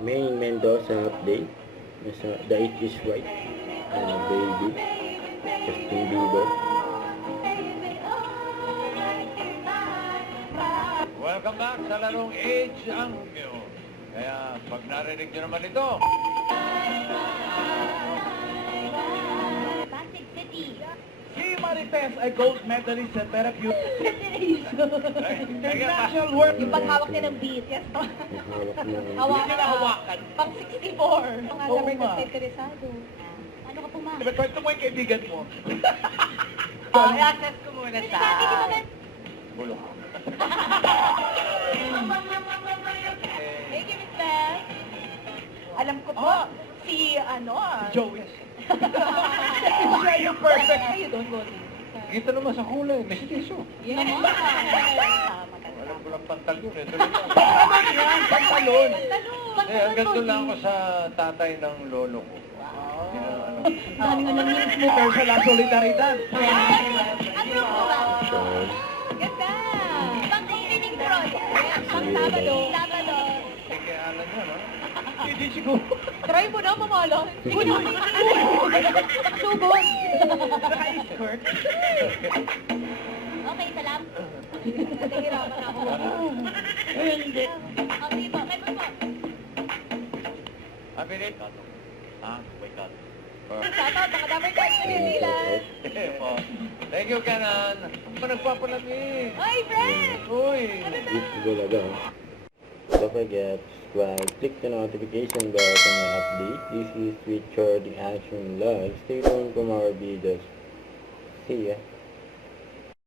May Mendoza update. The It Is Right. Baby. Justin Bieber. Welcome back sa larong Age ang Myo. Kaya pag narinig nyo naman ito, Pasig City. Si Marites ay gold medalist sa therapeutic international International work. Yung paghawak niya ng beat. Yes. Hawak mo. Hawakan Hindi na hawakan. Pang 64. Mga Oo sabi nga. ko kay Teresado. Ano ka puma? Diba, kwento mo yung kaibigan mo. I-access ko muna siya. bulok. Thank you, Miss Beth. Alam ko po, si Joey. Siya yung perfect. You don't go Kita naman sa kulay, mestizo. Yeah, Alam ko lang pantalon eh. Tuloy lang. Ano yan? Pantalon. Eh, hanggang doon lang ako sa tatay ng lolo ko. Dami nga lang yung smoke. Personal solidaridad. Ano po ba? Charles. Ganda. Pang-evening project. Pang-Sabado. Sabado. Sige, alam mo, no? Hindi siguro. Try mo na, mamala. Sugod. Sugod. Naka-skirt. Okay, salam. Nahihirapan ako. Hindi. Okay po, kay po. Abilit? Ah, wake up. Shoutout, mga Dapper Cats sa New Zealand. Thank you, Kanan. Ano ba nagpapalamig? Oy, friend! Uy! Dito talaga. Don't forget, subscribe, click the notification bell for my update. This is Richard the Action Live. Stay tuned for more videos. See ya.